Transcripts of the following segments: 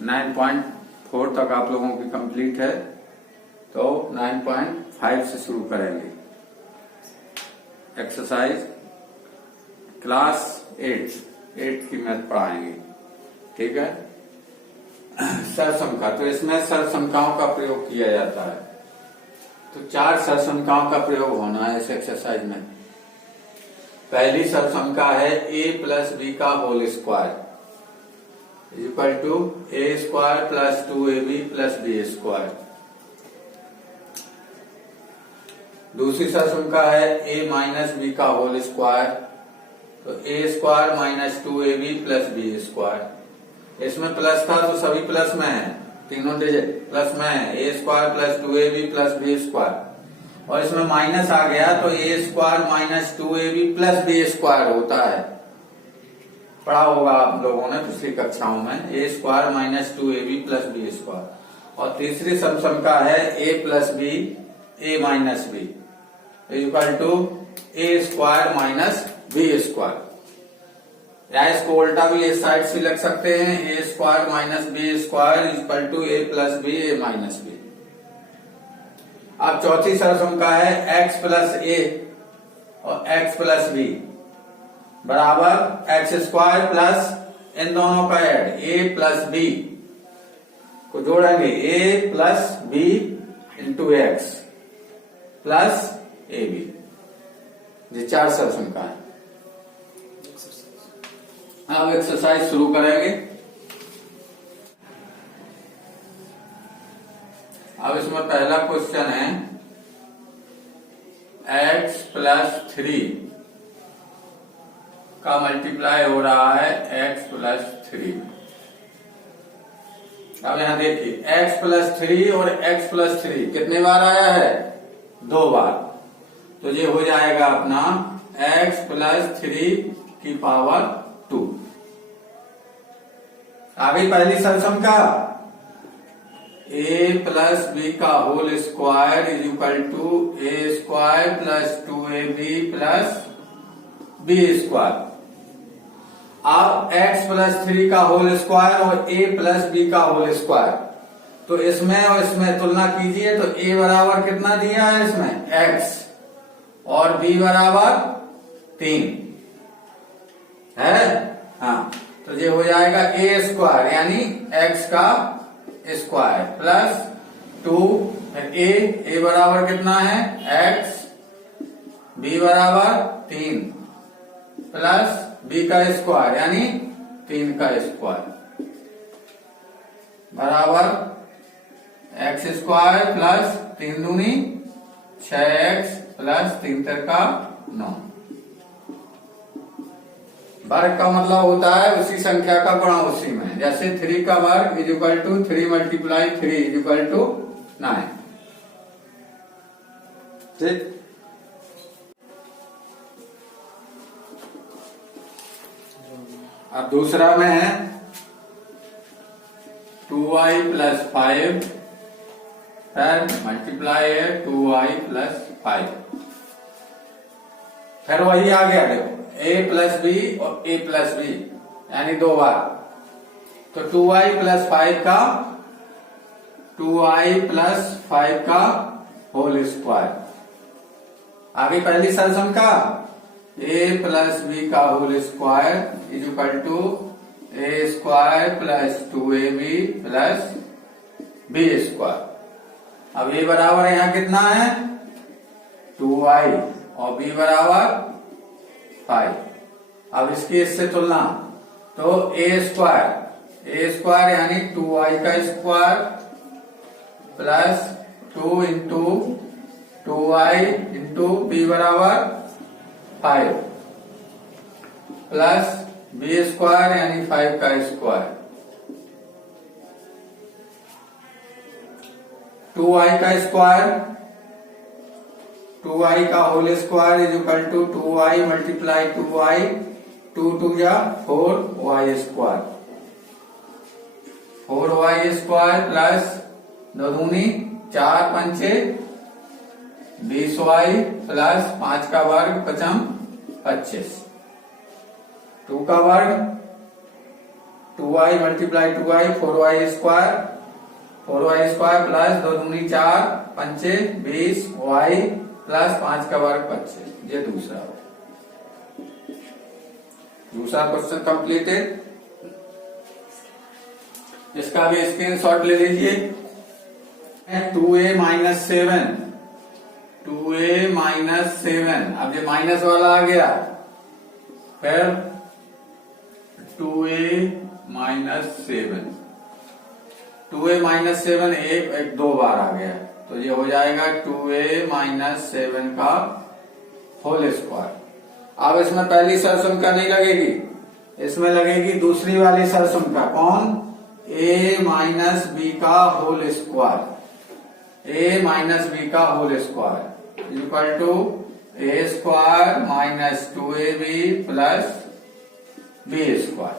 9.4 तक आप लोगों की कंप्लीट है, तो 9.5 से शुरू करेंगे। एक्सरसाइज क्लास 8 की मैथ पढ़ाएंगे, ठीक है। सरसंख्या, तो इसमें सरसंख्याओं का प्रयोग किया जाता है। तो 4 सरसंख्याओं का प्रयोग होना है इस एक्सरसाइज में। पहली सरसंख्या है a प्लस बी का whole square equal to a square plus 2ab plus b square. दूसरी सरसंख्या है a माइनस बी का होल स्क्वायर, तो a square minus 2ab plus b square. इसमें प्लस था तो सभी प्लस में है, तीनों डिजिट प्लस में है, a square plus 2ab plus b square. और इसमें माइनस आ गया तो a square minus 2ab plus b square होता है। पढ़ा होगा आप लोगों ने पिछली कक्षाओं में, a square minus 2ab plus b square. और तीसरी सरसंख्या है a plus b a minus b equal to a square minus B square. या इसको उल्टा भी इस साइड से लिख सकते हैं, a square minus B square equal to a plus b a minus b. अब चौथी सरसंख्या है x प्लस a और x प्लस b बराबर एक्स स्क्वायर प्लस इन दोनों का ऐड a प्लस b को जोड़ेंगे, a plus b into x plus a b. ये 4 सरसंख्या है। अब एक्सरसाइज शुरू करेंगे। अब इसमें पहला क्वेश्चन है x प्लस 3 का मल्टीप्लाई हो रहा है x प्लस 3। अब यहां देखिए x प्लस 3 और x प्लस 3 कितने बार आया है? 2 बार। तो ये हो जाएगा अपना x प्लस 3 की पावर 2। आगे पहली सरसंख्या a प्लस b का whole square is equal to a square plus 2ab plus b square. अब x प्लस 3 का होल स्क्वायर और a प्लस b का होल स्क्वायर, तो इसमें और इसमें तुलना कीजिए तो a बराबर कितना दिया है इसमें? x और b बराबर 3 है। हाँ, तो ये हो जाएगा a स्क्वायर यानी x का स्क्वायर प्लस 2 a बराबर कितना है? x, b बराबर 3 प्लस b का स्क्वायर यानी 3 का स्क्वायर बराबर x स्क्वायर प्लस 3 दूनी 6x प्लस 3 का 9। वर्ग का मतलब होता है उसी संख्या का गुणा उसी में, जैसे 3 का वर्ग is equal to 3 multiply 3 is equal to 9। ठीक। अब दूसरा में है 2y प्लस 5 फिर मल्टीप्लाई है 2y प्लस 5। फिर वही आ गया, देखो a प्लस बी और a प्लस बी यानी 2 बार। तो 2y प्लस 5 का होल स्क्वायर। आगे पहली सरसंख्या a प्लस बी का whole square is equal to a square plus 2ab plus b square. अब a बराबर यहाँ कितना है? 2y और b बराबर 5। अब इसकी इससे तुलना तो a स्क्वायर यानी 2y का square plus 2 into 2y into b बराबर 5 प्लस b स्क्वायर यानी 5 का स्क्वायर 2y का स्क्वायर 2y का whole square is equal to 2y multiply 2y 2 जा 4y square 4y square plus 2 दूनी 4 पंचे 20y प्लस 5 का वर्ग 5 25 2 का वर्ग 2y multiply 2y 4y square, 4y square plus 2 दूनी 4 पंचे 20 y प्लस 5 का वर्ग 25। ये दूसरा क्वेश्चन कंप्लीटेड। इसका भी स्क्रीनशॉट ले लीजिए। 2a माइनस 7, 2a माइनस 7, अब ये माइनस वाला आ गया, फिर 2a माइनस 7, 2a माइनस 7 एक दो बार आ गया, तो ये हो जाएगा 2a माइनस 7 का होल स्क्वायर। अब इसमें पहली सरसम का नहीं लगेगी, इसमें लगेगी दूसरी वाली सरसम का। कौन? a माइनस बी का whole square, a minus B का whole square equal to a square minus 2ab plus b square.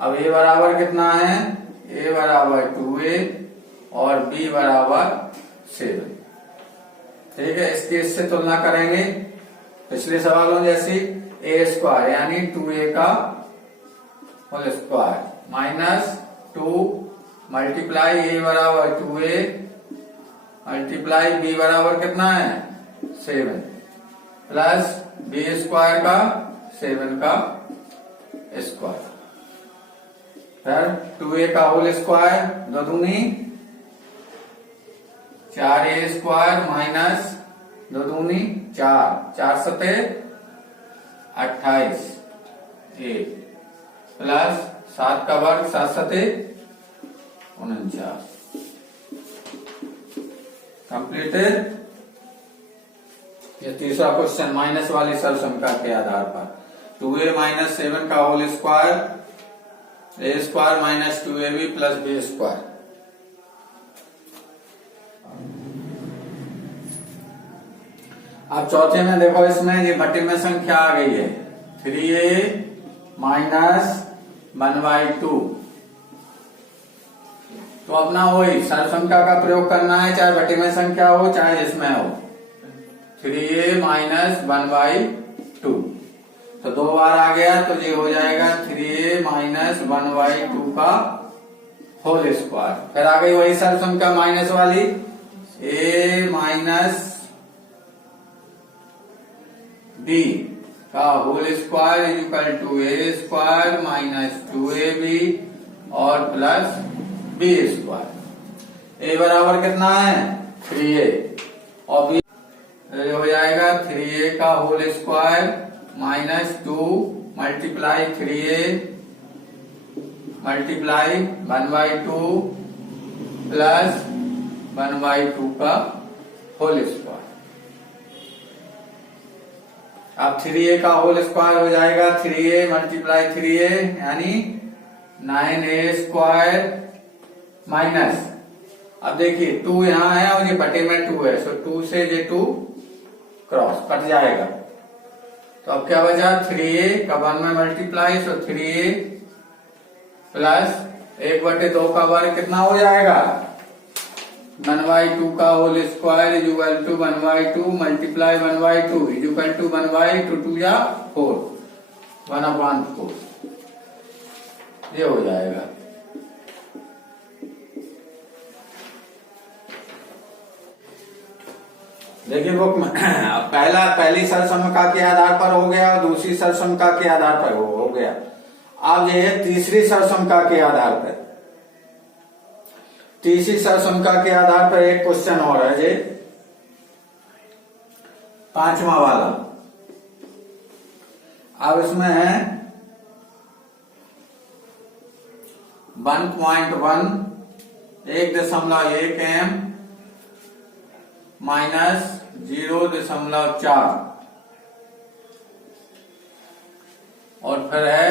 अब a बराबर कितना है? a बराबर 2a और b बराबर 7। ठीक है, इसकी इससे तुलना करेंगे पिछले सवालों जैसी। a स्क्वायर यानी 2a का whole square minus 2 multiply a बराबर 2a मल्टीप्लाई b बराबर कितना है? 7 प्लस b स्क्वायर का 7 का स्क्वायर, फिर 2a का होल स्क्वायर 2 दूनी 4a स्क्वायर माइनस 2 दूनी 4, 4 सते 28 a प्लस 7 का वर्ग 7 सते 49। कंप्लीटेड। ये तीसरा क्वेश्चन माइनस वाली सरसंख्या के आधार पर 2a माइनस 7 का whole square, a square minus 2ab plus b square. अब चौथे में देखो, इसमें ये भट्टी में संख्या आ गई है 3a माइनस 1/2। तो अपना वही सरसंख्या का प्रयोग करना है, चाहे भट्टी में संख्या हो चाहे जिसमें हो। 3a माइनस 1/2 तो 2 बार आ गया, तो ये हो जाएगा 3a माइनस 1/2 का होल स्क्वायर। फिर आ गई वही सरसंख्या माइनस वाली, a माइनस b का whole square equal to a square minus 2ab और प्लस b स्क्वायर। a बराबर कितना है? 3a और b हो जाएगा 3a का whole square minus 2 multiply 3a multiply 1/2 plus 1/2 का होल स्क्वायर। अब 3a का होल स्क्वायर हो जाएगा 3a मल्टीप्लाई 3a यानी 9a स्क्वायर माइनस, अब देखिए 2 यहाँ है और ये बटे में 2 है, सो 2 से ये 2 क्रॉस कट जाएगा। तो अब क्या बचा? 3a का 1 में मल्टीप्लाई, सो 3a प्लस 1/2 का वर्ग कितना हो जाएगा? 1/2 का whole square is equal to 1/2 multiply 1/2 is equal to 1/2 2 या 4 1/4 ये हो जाएगा। देखिए बुक में पहली सरसमका के आधार पर हो गया और दूसरी सरसमका के आधार पर हो गया। अब ये है तीसरी सरसमका के आधार पर। तीसरी सरसमका के आधार पर एक क्वेश्चन और है जी, 5वां वाला। अब इसमें है 1.1 1.1 m माइनस 0.4 और फिर है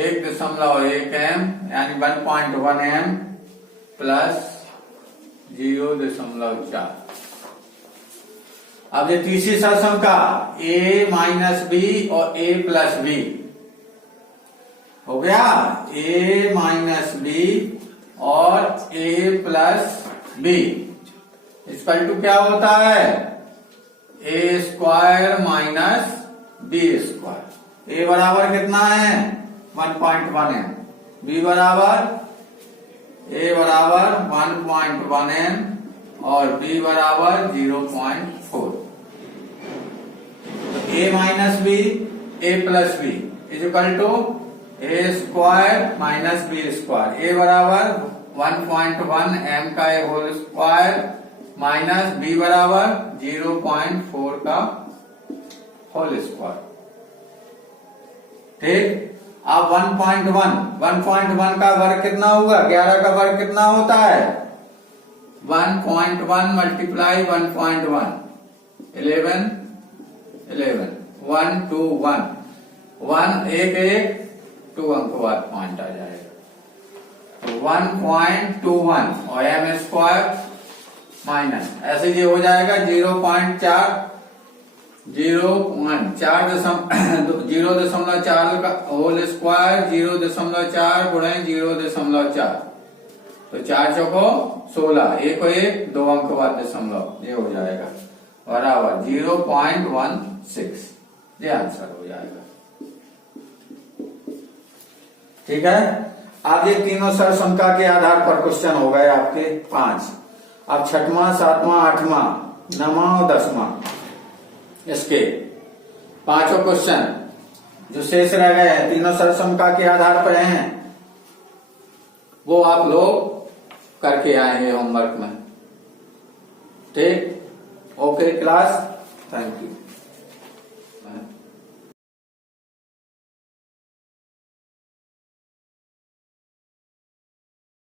1.1 m यानी 1.1 m प्लस 0.4। अब ये तीसरी सरसंख्या a माइनस b और a प्लस b हो गया। a माइनस b और a plus b equal to क्या होता है? a square minus b square. a बराबर कितना है? 1.1 है बी बराबर ए बराबर 1.1 m और बी बराबर 0.4। तो A minus B A plus B equal to A square minus B square. A बराबर 1.1 m का A whole square minus B बराबर 0.4 का होल स्क्वायर। ठीक, अब 1.1 का वर्ग कितना होगा? 11 का वर्ग कितना होता है? 1.1 मल्टीप्लाई 1.1 11 11 1 2 1 1 1 1 2 अंक बाद पॉइंट आ जाएगा। 1.21 और एम स्क्वायर माइनस ऐसे ये हो जाएगा 0.4 0.4 का होल स्क्वायर 0.4 गुणे 0.4 तो 4 चौको 16 एक और एक 2 अंक बाद दशमलव ये हो जाएगा बराबर 0.16। ये आंसर हो जाएगा। ठीक है, अब ये तीनों सरसंख्या के आधार पर क्वेश्चन हो गए आपके 5। अब 6वां 7वां 8वां 9वां और 10वां इसके पांचों क्वेश्चन जो शेष रह गए हैं तीनों सरसंख्या के आधार पर हैं वो आप लोग करके आएंगे होमवर्क में। ठीक, ओके क्लास, थैंक यू।